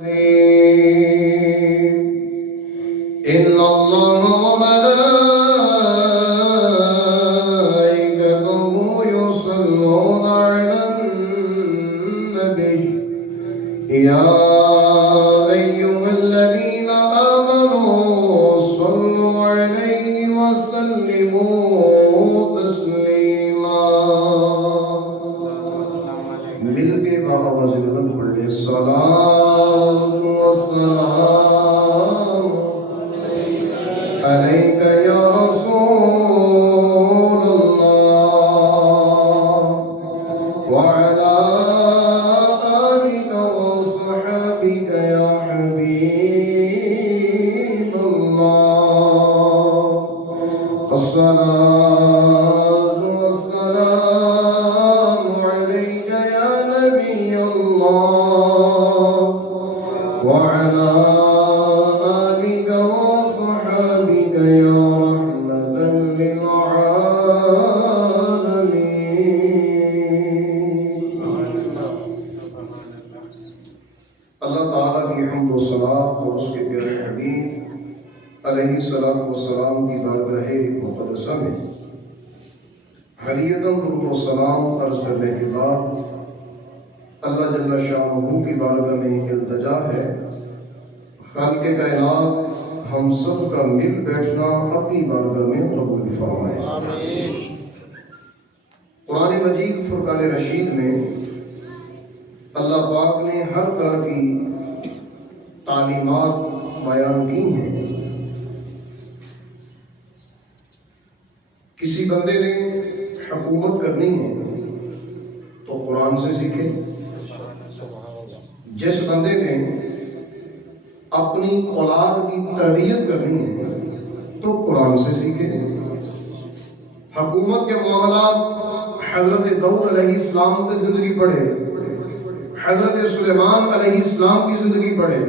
إن الله وملائكته يصلون على النبي يا أيها الذين آمنوا صلوا عليه وسلموا تسليما مل کے بابا وزیرت پڑھے الصلاة والسلام عليك يا رسول الله وعلى آلك وصحبك يا حبيب الله الصلاة والسلام عليك يا نبي الله وعلى آلك وصحبك يا رحمة للعالمين. اللہ تعالیٰ کی حمد و ثنا اور اس کے پیارے حبیب علیہ الصلوۃ والسلام کی بارگاہ مقدسہ میں حدیۃً درود و سلام عرض کرنے کے بعد اللہ جل شانہ کی بارگاہ میں التجا ہے خالق کائنات ہم سب کا مل بیٹھنا اپنی بارگاہ میں قبول فرمائے. قرآن مجید فرقان رشید میں اللہ پاک نے ہر طرح کی تعلیمات بیان کی ہیں. کسی بندے نے حکومت کرنی ہے تو قرآن سے سیکھے. جس بندے نے اپنی اولاد کی تربیت کرنی ہے تو قرآن سے سیکھے. حکومت کے معاملات حضرت داؤد علیہ السلام کی زندگی پڑھے، حضرت سلیمان علیہ السلام کی زندگی پڑھے،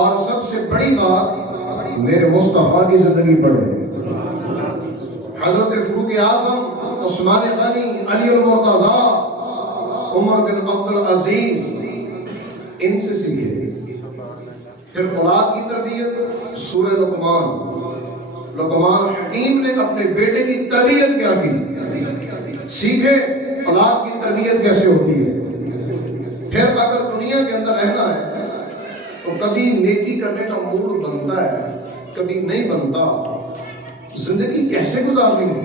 اور سب سے بڑی بات میرے مصطفیٰ کی زندگی پڑھے. حضرت فاروق اعظم، عثمان غنی، علی المرتضیٰ، عمر بن عبد العزیز، ان سے سیکھے. پھر اولاد کی تربیت سورہ لقمان حکیم نے اپنے بیٹے کی تربیت کیا کی، سیکھے اولاد کی تربیت کیسے ہوتی ہے. پھر اگر دنیا کے اندر رہنا ہے تو کبھی نیکی کرنے کا موڈ بنتا ہے، کبھی نہیں بنتا. زندگی کیسے گزارنی ہے؟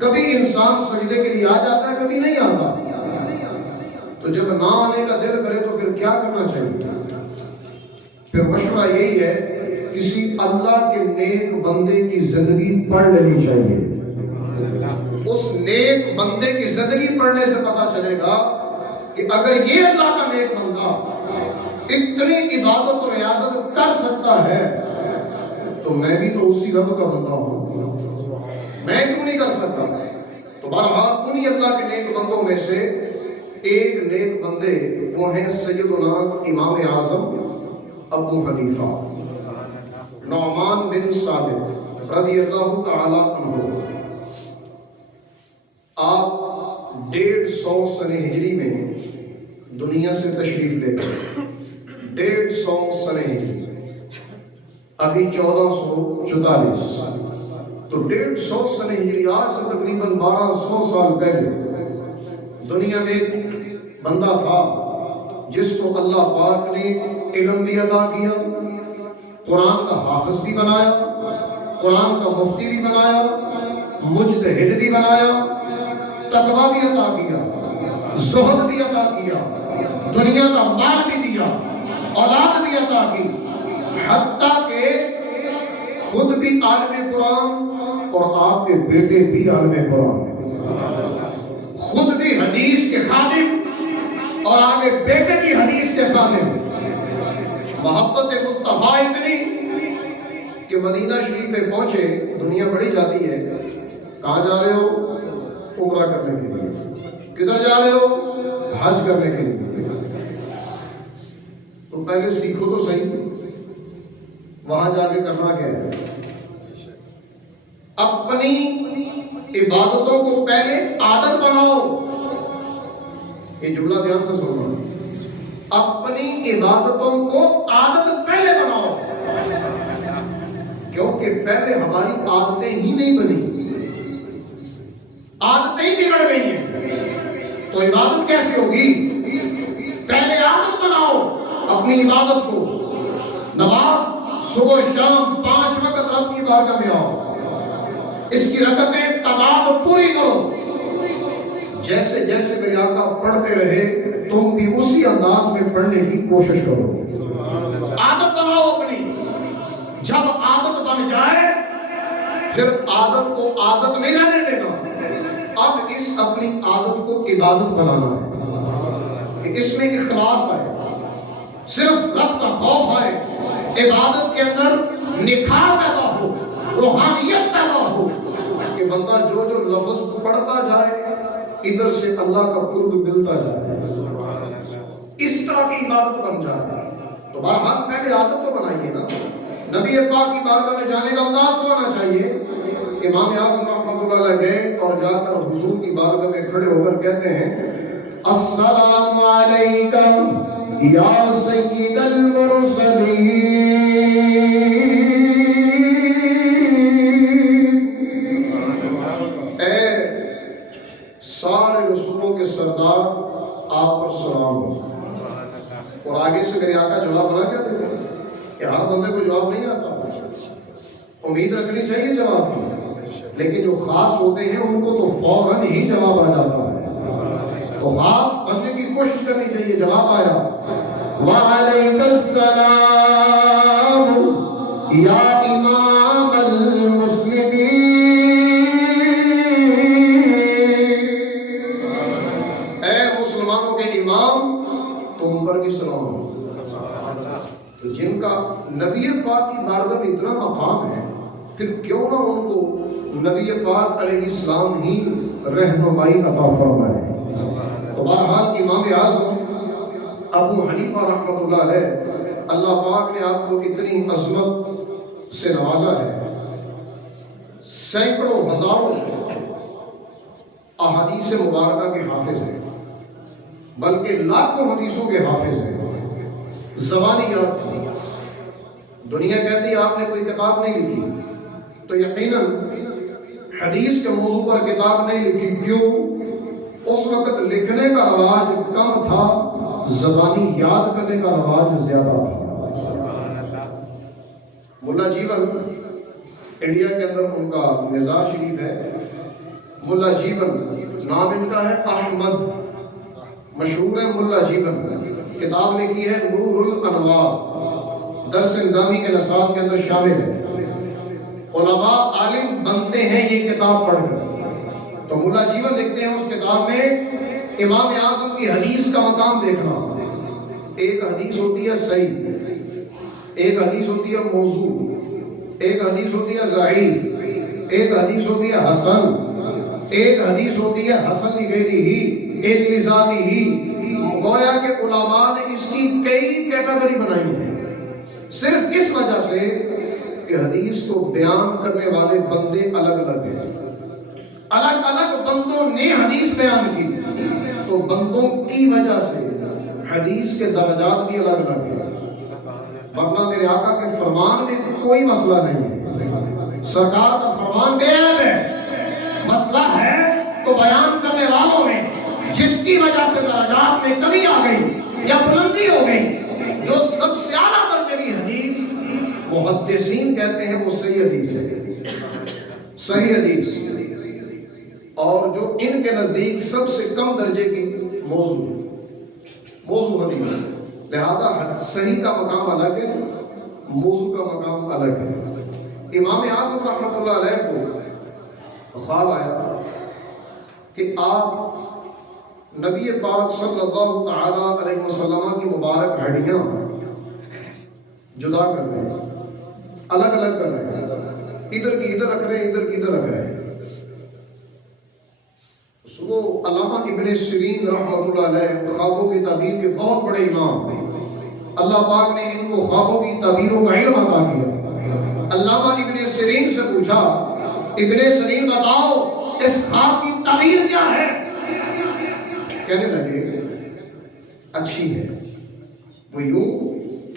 کبھی انسان سجدے کے لیے آ جاتا ہے، کبھی نہیں آتا. تو جب نہ آنے کا دل کرے تو پھر کیا کرنا چاہیے؟ پھر مشورہ یہی ہے کسی اللہ کے نیک بندے کی زندگی پڑھ لینی چاہیے. اس نیک بندے کی زندگی پڑھنے سے پتہ چلے گا کہ اگر یہ اللہ کا نیک بندہ اتنی عبادت اور ریاضت کر سکتا ہے تو میں بھی تو اسی رب کا بندہ ہوں، میں کیوں نہیں کر سکتا؟ تو بہرحال انہی اللہ کے نیک بندوں میں سے ایک نیک بندے وہ ہیں سیدنا امام اعظم ابو حنیفہ نعمان بن ثابت رضی اللہ تعالی عنہ. آپ 150 سنہ ہجری میں دنیا سے تشریف لے گئے. 150 سنہ ہجری، ابھی 1444، تو 150 سنہ ہجری آج سے تقریباً 1200 سال پہلے دنیا میں ایک بندہ تھا جس کو اللہ پاک نے علم بھی عطا کیا، قرآن کا حافظ بھی بنایا، قرآن کا مفتی بھی بنایا، مجتہد بھی بنایا، تقویٰ بھی عطا کیا، زہد بھی عطا کیا، دنیا کا مال بھی دیا، اولاد بھی عطا کی، حتیٰ کہ خود بھی عالم قرآن اور آپ کے بیٹے بھی عالم قرآن، خود بھی حدیث کے خادم اور آگے بیٹے بھی حدیث کے خادم. محبت مصطفیٰ اتنی کہ مدینہ شریف پہ پہنچے. دنیا بڑھی جاتی ہے، کہاں جا رہے ہو؟ عمرہ کرنے کے لیے. کدھر جا رہے ہو؟ حج کرنے کے لیے. تو پہلے سیکھو تو صحیح، وہاں جا کے کرنا کیا ہے؟ اپنی عبادتوں کو پہلے عادت بناؤ. یہ جملہ دھیان سے سننا. اپنی عبادتوں کو عادت پہلے بناؤ، کیونکہ پہلے ہماری عادتیں ہی نہیں بنی، عادتیں ہی بگڑ گئی ہیں، تو عبادت کیسے ہوگی؟ پہلے عادت بناؤ اپنی عبادت کو، نماز صبح شام 5 وقت رب کی بارگاہ میں آؤ، اس کی رکعتیں تعداد پوری کرو، جیسے جیسے میرے آقا پڑھتے رہے تم بھی اسی انداز میں پڑھنے کی کوشش کرو، عادت بناؤ اپنی، جب عادت بن جائے پھر عادت کو عادت نہیں رہنے دینا، اب اس اپنی عادت کو عبادت بنانا ہے کہ اس میں اخلاص آئے، صرف رب کا خوف آئے، عبادت کے اندر نکھار پیدا ہو، روحانیت پیدا ہو، کہ بندہ جو جو لفظ پڑھتا جائے ادھر سے اللہ کا قرب ملتا جائے، اس طرح کی عبادت بن جائے۔ تو بہرحال پہلے عادت تو بنائیے نا، نبی پاک کی بارگاہ میں جانے کا انداز تو آنا چاہیے۔ امام اعظم رحمۃ اللہ علیہ گئے اور جا کر حضور کی بارگاہ میں کھڑے ہو کر کہتے ہیں السلام علیکہ یا سید المرسلین، اے سارے رسولوں کے سردار آپ پر سلام ہو۔ اور آگے سے میرے آقا جواب بنا کیا دیتے ہیں کہ ہر بندے کو جواب نہیں آتا، امید رکھنی چاہیے جواب کی، لیکن جو خاص ہوتے ہیں ان کو تو فوراً ہی جواب آ جاتا ہے، تو خاص بننے کی کوشش کرنی چاہیے۔ جواب آیا وعلیک السلام یا امام المسلمین، اے مسلمانوں کے امام تم پر بھی سلام ہو۔ تو جن کا نبی پاک کی بارگاہ میں اتنا مقام ہے، پھر کیوں نہ ان کو نبی پاک علیہ السلام ہی رہنمائی عطا فرمائے۔ تو بہرحال امام اعظم ابو حنیفہ رحمۃ اللہ علیہ، اللہ پاک نے آپ کو اتنی عظمت سے نوازا ہے، سینکڑوں ہزاروں احادیث مبارکہ کے حافظ ہیں، بلکہ لاکھوں حدیثوں کے حافظ ہیں، زبانی یاد تھی۔ دنیا کہتی آپ نے کوئی کتاب نہیں لکھی، تو یقیناً حدیث کے موضوع پر کتاب نہیں لکھی، کیوں؟ اس وقت لکھنے کا رواج کم تھا، زبانی یاد کرنے کا رواج زیادہ تھا۔ ملا جیون انڈیا کے اندر ان کا مزار شریف ہے، ملا جیون نام ان کا ہے، احمد مشہور ہے ملا جیون، کتاب لکھی ہے نور الانوار، درس نظامی کے نصاب کے اندر شامل ہے، علماء عالم بنتے ہیں یہ کتاب پڑھ کر۔ تو ملا جیون لکھتے ہیں اس کتاب میں امام اعظم کی حدیث کا مقام دیکھنا، ایک حدیث ہوتی ہے صحیح، ایک حدیث ہوتی ہے موضوع، ایک حدیث ہوتی ہے ضعیف، ایک حدیث ہوتی ہے حسن، ایک حدیث ہوتی ہے حسن لغیری ہی، ایک لذاتی ہی۔ گویا کہ علماء نے اس کی کئی کیٹیگری بنائی ہے، صرف اس وجہ سے کہ حدیث کو بیان کرنے والے بندے الگ الگ ہیں، الگ الگ بندوں نے حدیث بیان کی، تو بندوں کی وجہ سے حدیث کے درجات بھی الگ الگ ہیں، ورنہ میرے آقا کے فرمان میں کوئی مسئلہ نہیں ہے، سرکار کا فرمان بے عیب ہے، مسئلہ ہے تو بیان کرنے والوں میں جس کی وجہ سے درجات میں کمی آ گئی یا بلندی ہو گئی، جو سب سے اعلیٰ درجے کی حدیث محدثین کہتے ہیں وہ صحیح حدیث ہے، صحیح حدیث، اور جو ان کے نزدیک سب سے کم درجے کی موضوع حدیث، لہذا صحیح کا مقام الگ ہے، موضوع کا مقام الگ ہے۔ امام اعظم رحمۃ اللہ علیہ کو خواب آیا کہ آپ نبی پاک صلی اللہ تعالی علیہ وسلم کی مبارک ہڈیاں جدا کر رہے ہیں، الگ الگ کر رہے ہیں، ادھر کی ادھر رکھ رہے ہیں، ادھر کی ادھر رکھ رہے ہیں۔ وہ علامہ ابن سیرین رحمۃ اللہ علیہ خوابوں کی تعبیر کے بہت بڑے امام، اللہ پاک نے ان کو خوابوں کی تعبیروں کا علم عطا کیا۔ علامہ ابن سیرین سے پوچھا، ابن سیرین بتاؤ اس خواب کی تعبیر کیا ہے؟ کہنے لگے اچھی ہے، وہ یوں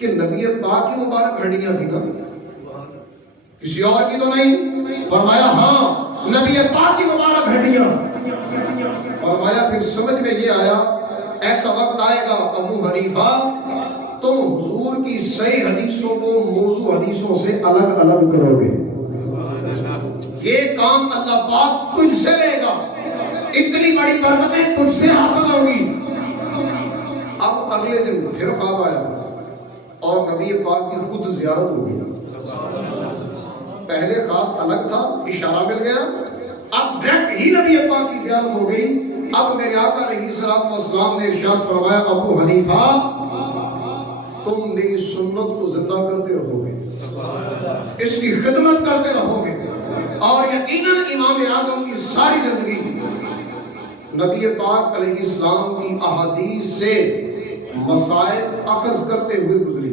کہ نبی پاک کی مبارک ہڈیاں تھیں نا، کسی اور کی تو نہیں؟ فرمایا ہاں نبی پاک کی مبارک ہڈیاں۔ فرمایا پھر سمجھ میں یہ آیا ایسا وقت آئے گا ابو حنیفہ تم حضور کی صحیح حدیثوں کو موضوع حدیثوں سے الگ الگ کرو گے، یہ کام اللہ پاک تجھ سے لے گا، اتنی بڑی برکتیں تجھ سے حاصل ہوگی۔ اب اگلے دن پھر خواب آیا اور نبی پاک کی خود زیارت ہو گئی۔ پہلے خواب الگ تھا، اشارہ مل گیا، اب ڈائریکٹ ہی نبی پاک کی زیارت ہو گئی۔ اب میرے آقا علیہ السلام نے ارشاد فرمایا ابو حنیفہ تم میری سنت کو زندہ کرتے رہو گے، اس کی خدمت کرتے رہو گے، اور یقیناً امام اعظم کی ساری زندگی نبی پاک علیہ السلام کی احادیث سے مسائل اخذ کرتے ہوئے گزری،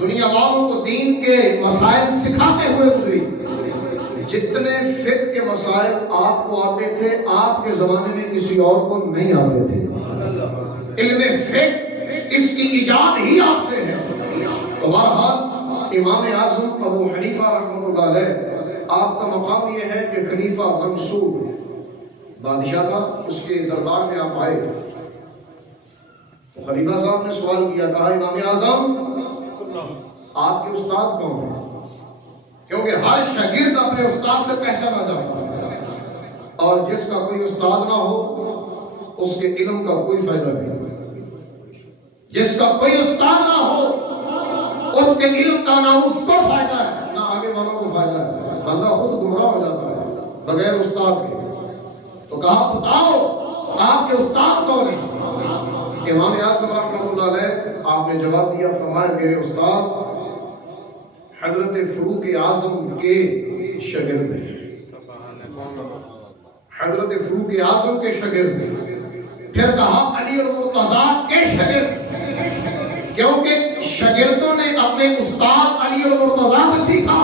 دنیا والوں کو دین کے مسائل سکھاتے ہوئے گزری۔ جتنے فقہ کے مسائل آپ کو آتے تھے آپ کے زمانے میں کسی اور کو نہیں آتے تھے، علم فقہ اس کی ایجاد ہی آپ سے ہے۔ تو بہرحال امام اعظم ابو حنیفہ رحمۃ اللہ علیہ آپ کا مقام یہ ہے کہ خلیفہ منصور بادشاہ تھا، اس کے دربار میں آپ آئے تو خلیفہ صاحب نے سوال کیا، کہا امام اعظم آپ کے استاد کون ہیں؟ کیونکہ ہر شاگرد اپنے استاد سے پہچانا جاتا ہے، اور جس کا کوئی استاد نہ ہو اس کے علم کا کوئی فائدہ نہیں، جس کا کوئی استاد نہ ہو اس کے علم کا نہ اس کو فائدہ ہے نہ آگے والوں کو فائدہ ہے، بندہ خود گمراہ ہو جاتا ہے بغیر استاد کے۔ تو کہا بتاؤ آپ کے استاد کون ہیں؟ امام اعظم رحمۃ اللہ علیہ آپ نے جواب دیا، فرمایا میرے استاد حضرت فاروق اعظم کے شاگرد ہیں، حضرت فاروق اعظم کے شاگرد ہیں۔ پھر کہا علی المرتضیٰ کے شاگرد، کیونکہ شاگردوں نے اپنے استاد علی المرتضیٰ سے سیکھا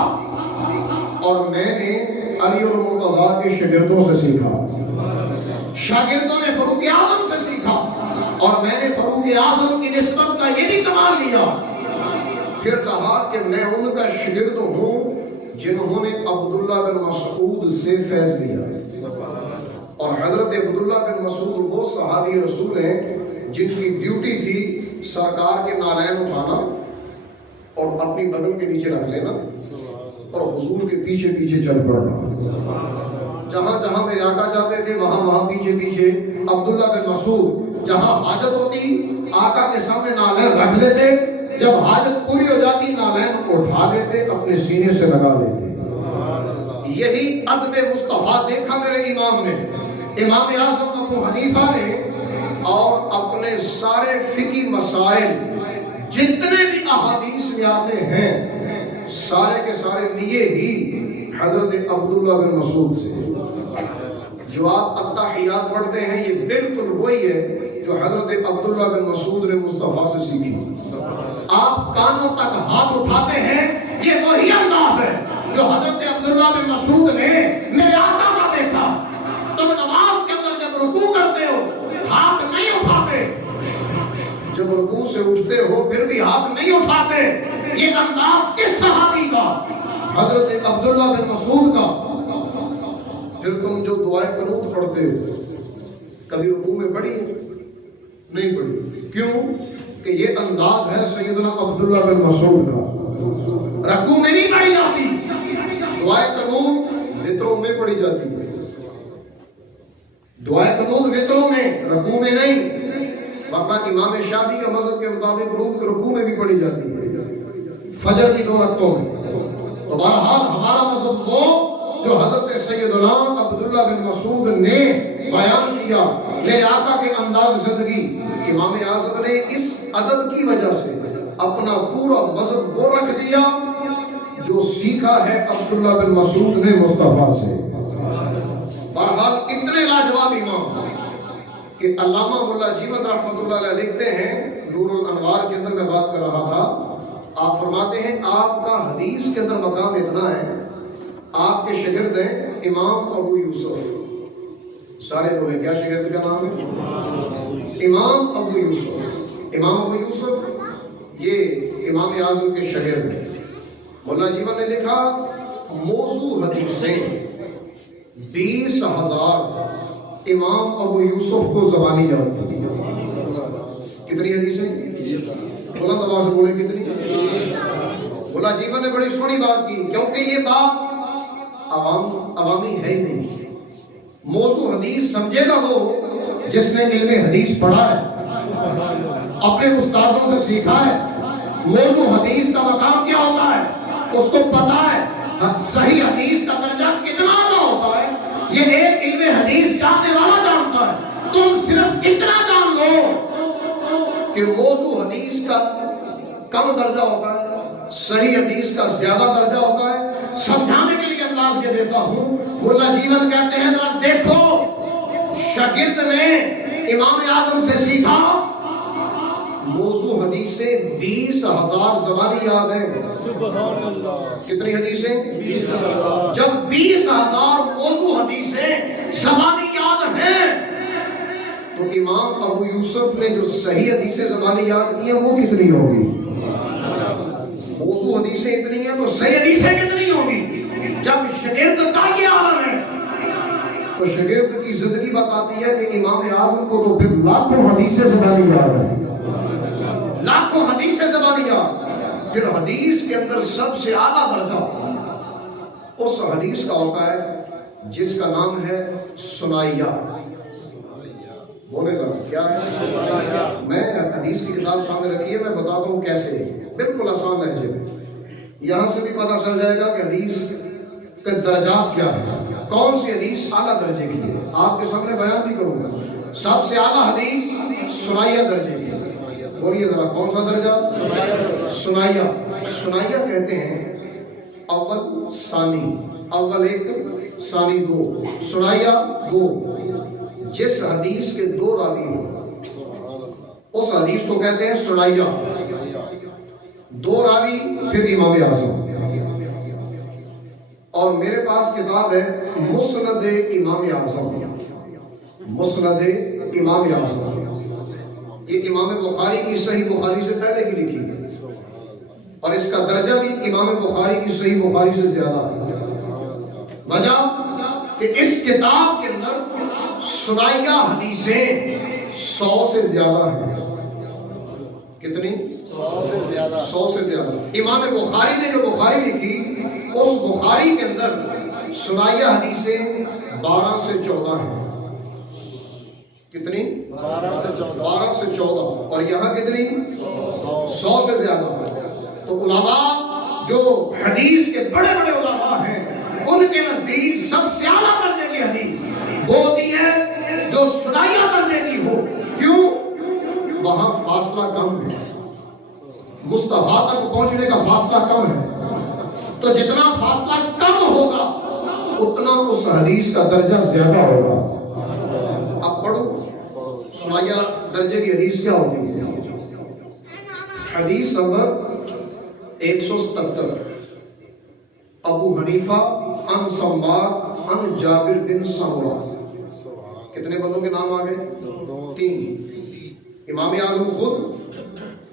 اور میں نے علی المرتضیٰ کے شاگردوں سے سیکھا، شاگردوں نے فاروق اعظم سے سیکھا اور میں نے فاروق اعظم کی نسبت کا یہ بھی کمال لیا۔ پھر کہا کہ میں ان کا شاگرد ہوں جنہوں نے عبداللہ بن مسعود سے فیض لیا، اور حضرت عبداللہ بن مسعود وہ صحابی رسول ہیں جن کی ڈیوٹی تھی سرکار کے نالین اٹھانا اور اپنی بغل کے نیچے رکھ لینا اور حضور کے پیچھے پیچھے چل پڑنا، جہاں جہاں میرے آقا جاتے تھے وہاں وہاں پیچھے پیچھے عبداللہ بن مسعود، جہاں حاجت ہوتی آقا کے سامنے نالین رکھ لیتے، جب حاجت پوری ہو جاتی نالین کو اٹھا لیتے اپنے سینے سے لگا لیتے۔ یہی ادب مصطفیٰ دیکھا میرے امام نے، امام اعظم ابو حنیفہ نے، اور اپنے سارے فقہی مسائل جتنے بھی احادیث میں آتے ہیں سارے کے سارے لیے ہی حضرت عبداللہ بن مسعود سے۔ جو آپ التحیات پڑھتے ہیں یہ بالکل وہی ہے جو حضرت عبداللہ بن مسعود نے مصطفیٰ سے سیکھی۔ آپ کانوں تک ہاتھ اٹھاتے ہیں یہ وہی انداز ہے جو حضرت عبداللہ بن مسعود نے میرے آقا کا دیکھا۔ تم نماز کے اندر جب رکوع کرتے ہو ہاتھ نہیں اٹھاتے، جب رکوع سے اٹھتے ہو پھر بھی ہاتھ نہیں اٹھاتے، یہ انداز کس صحابی کا؟ حضرت عبداللہ بن مسعود کا۔ پھر تم جو دعائے قنوت پڑھتے ہو کبھی رکوع میں پڑھی نہیں پڑھی، کیوں کہ یہ انداز ہے سیدنا عبداللہ بن مسعود کا، رکوع میں نہیں پڑھی جاتی، دعائے قنوت وطروں میں پڑھی جاتی ہے، دعائے قنوت وطروں میں رکوع میں نہیں، ورنہ امام شافعی کا مذہب کے مطابق رکوع میں بھی پڑھی جاتی ہے فجر کی 2 رکعتوں میں۔ تو بہرحال ہمارا مذہب وہ جو حضرت سیدنا عبداللہ بن مسعود نے بیان کیا، میرے آقا کے انداز زندگی، امام اعظم نے اس ادب کی وجہ سے اپنا پورا مذہب وہ رکھ دیا جو سیکھا ہے عبداللہ بن مسعود نے مصطفیٰ سے۔ بہرحال اتنے لاجواب امام کہ علامہ ملا جیون رحمۃ اللہ علیہ لکھتے ہیں، نور الانوار کے اندر میں بات کر رہا تھا، آپ فرماتے ہیں آپ کا حدیث کے اندر مقام اتنا ہے، آپ کے شاگرد ہیں امام ابو یوسف، سارے بولے کیا شاگرد کا نام ہے؟ امام ابو یوسف۔ امام ابو یوسف یہ امام اعظم کے شاگرد ہیں. مولانا جیون نے لکھا موضوع حدیثیں 20,000 امام ابو یوسف کو زبانی یاد تھی. کتنی حدیثیں؟ بلند آواز سے بولے کتنی؟ مولانا جیون نے بڑی سونی بات کی، کیونکہ یہ بات عوامی ہے ہی نہیں. موضوع حدیث سمجھے گا وہ جس نے علم حدیث پڑھا ہے، اپنے استادوں سے سیکھا ہے. موضوع حدیث کا مقام کیا ہوتا ہے اس کو پتا ہے. صحیح حدیث کا درجہ کتنا ہوتا ہے یہ ایک علم حدیث جاننے والا جانتا ہے. تم صرف اتنا جان لو کہ موضوع حدیث کا کم درجہ ہوتا ہے، صحیح حدیث کا زیادہ درجہ ہوتا ہے. سمجھانے کے لیے انداز یہ دیتا ہوں. مولانا جیون کہتے ہیں ذرا دیکھو، شاگرد نے امام اعظم سے سیکھا، موضوع حدیثیں 20,000 زبانی یاد ہیں. سبحان اللہ. کتنی حدیثیں؟ 20,000. جب 20,000 موضوع حدیثیں زبانی یاد ہیں تو امام ابو یوسف نے جو صحیح حدیثیں زبانی یاد کی ہیں وہ کتنی ہوگی؟ موضوع حدیثیں اتنی ہیں تو صحیح حدیثیں کتنی ہوگی؟ جب شاگرد کا یہ عالم ہے تو شاگرد کی زندگی بتاتی ہے کہ امام اعظم کو تو پھر لاکھوں حدیثیں زبانی یاد ہیں، لاکھوں حدیثیں زبانی یاد. پھر حدیث کے اندر سب سے اعلیٰ درجہ اس حدیث کا ہوتا ہے جس کا نام ہے سنائیہ. بولے ذرا کیا ہے؟ میں حدیث کی کتاب سامنے رکھی ہے، میں بتاتا ہوں کیسے، بالکل آسان لہجے میں. یہاں سے بھی پتہ چل جائے گا کہ حدیث کے درجات کیا ہے، کون سی حدیث اعلیٰ درجے کی ہے. آپ کے سامنے بیان بھی کروں گا. سب سے اعلیٰ حدیث سنائیہ درجے کی ہے. بولیے ذرا کون سا درجہ؟ سنائیہ. سنائیہ کہتے ہیں اول ثانی، اول 1 ثانی 2. سنائیہ 2. جس حدیث کے 2 راوی ہوں اس حدیث کو کہتے ہیں سنائیہ. 2 راوی پھر امام اعظم. اور میرے پاس کتاب ہے مسند امام اعظم. مسند امام اعظم یہ امام بخاری کی صحیح بخاری سے پہلے کی لکھی ہے اور اس کا درجہ بھی امام بخاری کی صحیح بخاری سے زیادہ ہے. وجہ کہ اس کتاب کے اندر سنائیہ حدیثیں 100 سے زیادہ ہیں. کتنی؟ 100 سے زیادہ. 100 سے زیادہ. امام بخاری نے جو بخاری لکھی اس بخاری کے اندر سنائیہ حدیثیں 12 سے 14 ہیں. کتنی؟ 12 سے 14. اور یہاں کتنی؟ 100 سے زیادہ. تو علماء جو حدیث کے بڑے بڑے علماء ہیں ان کے نزدیک سب سے اعلیٰ درجے کی حدیث وہ ہوتی ہے جو سنائیہ درجے کی ہو. کیوں؟ وہاں فاصلہ کم ہے، مصطفیٰ تک پہنچنے کا فاصلہ کم ہے. تو جتنا فاصلہ کم ہوگا اتنا اس حدیث کا درجہ زیادہ ہوگا. اب پڑھو سنائیہ درجے کی حدیث کیا ہوتی ہے. حدیث نمبر 177. ابو حنیفہ ان سماک ان جابر بن سمرہ. کتنے بندوں کے نام آگئے؟ 3. امام اعظم خود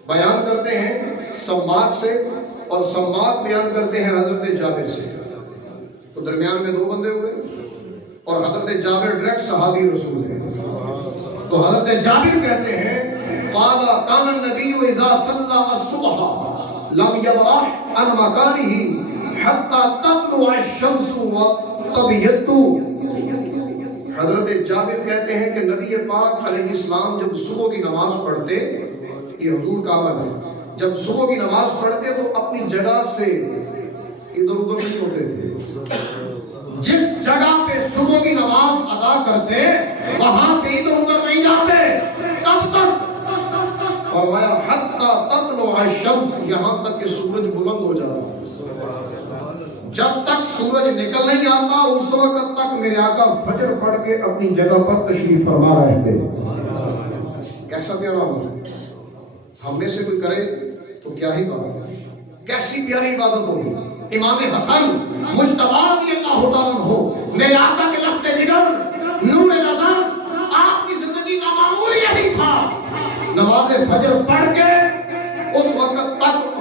بیان کرتے ہیں سماک سے اور سماک بیان کرتے ہیں حضرت جابر سے. تو درمیان میں 2 بندے ہوئے اور حضرت جابر ڈائریکٹ صحابی رسول ہیں. تو حضرت جابر کہتے ہیں قال کان النبی اذا صلى الصبح لم يبرح عن مكانه حتى تطلع الشمس وتبيض. حضرت جابر کہتے ہیں کہ نبی پاک علیہ السلام جب صبح کی نماز پڑھتے، یہ حضور کا عمل ہے، جب صبح کی نماز پڑھتے تو اپنی جگہ سے ادھر ادھر نہیں ہوتے تھے. جس جگہ پہ صبح کی نماز ادا کرتے وہاں سے ادھر ادھر نہیں جاتے. کب تک؟ فرمایا حتی تطلع الشمس، یہاں تک کہ سورج بلند ہو جاتا. جب تک سورج نکل نہیں آتا اس وقت تک میرے آقا فجر پڑھ کے اپنی جگہ پر تشریف فرما رہے تھے. کیسا پیارا ہوگا. ہم میں سے کوئی کرے تو کیا ہی بات، کیسی پیاری عبادت ہوگی. امام حسن مجتبی رضی اللہ تعالیٰ عنہ میرے آقا کے لفظ جگر نور نظر، آپ کی زندگی کا معمول یہی تھا نماز فجر پڑھ کے اس وقت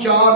4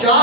4